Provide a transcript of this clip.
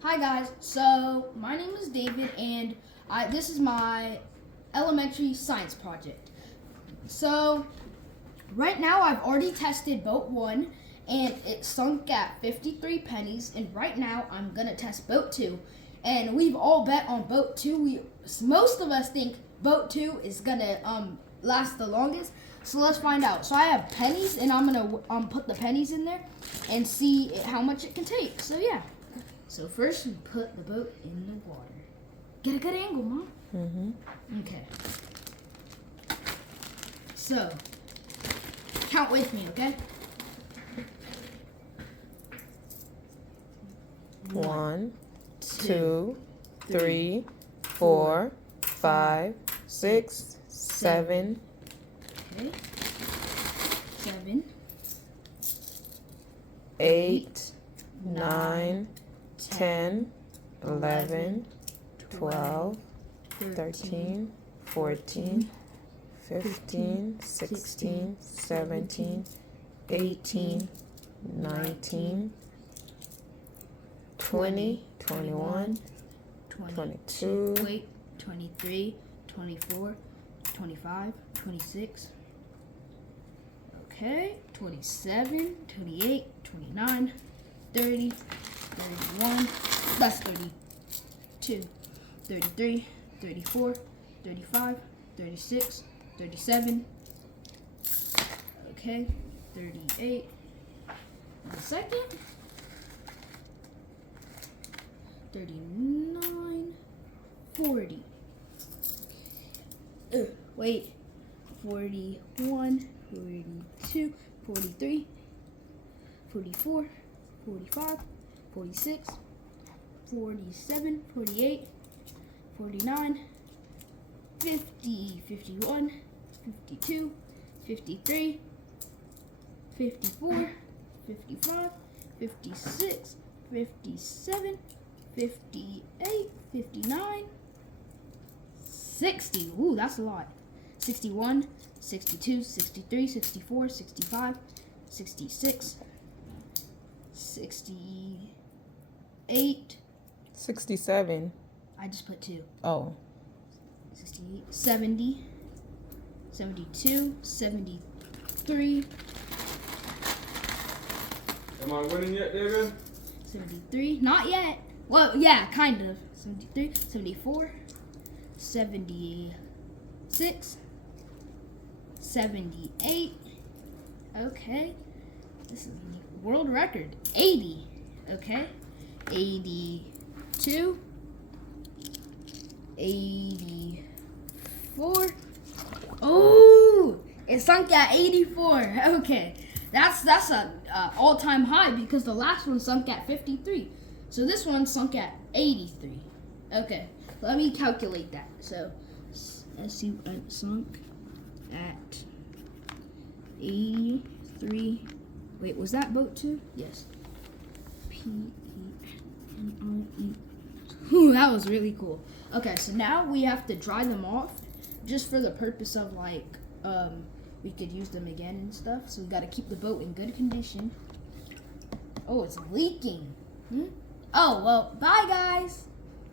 Hi guys, so my name is David and this is my elementary science project. So right now I've already tested boat 1 and it sunk at 53 pennies, and right now I'm gonna test boat 2, and we've all bet on boat 2. Most of us think boat 2 is gonna last the longest, so let's find out. So I have pennies and I'm gonna put the pennies in there and see how much it can take. So yeah. So first we put the boat in the water. Get a good angle, Mom. Mm-hmm. Okay. So, count with me, okay? 1, 2, 3, 4, 5, 6, 7. Okay. 7, 8, 9, 10, 11, 12, 13, 14, 15, 16, 17, 18, 19, 20, 21, 22. Wait, 23, 24, 25, 26. Okay, 27, 28, 29, 30, 31, that's 32, 33, 34, 35, 36, 37, okay, 38, and second, 39, 40, wait, 41, 42, 43, 44, 45, 46, 47, 48, 49, 50, 51, 52, 53, 54, 55, 56, 57, 58, 59, 60. Ooh, that's a lot. 61, 62, 63, 64, 65, 66, 68. 67. I just put 2. Oh. 68, 70, 72, 73, Am I winning yet, David? 73. Not yet. Well, yeah, kind of. 73, 74, 76, 78. Okay. This is the world record. 80. Okay. 82. 84. Oh, it sunk at 84. Okay. That's a all-time high because the last one sunk at 53. So this one sunk at 83. Okay, let me calculate that. So let's see, it sunk at 83. Wait, was that boat 2? Yes. P-E-N-I-E. Ooh, that was really cool. Okay, so now we have to dry them off just for the purpose of we could use them again and stuff. So we got to keep the boat in good condition. Oh, it's leaking. Oh, well, bye guys.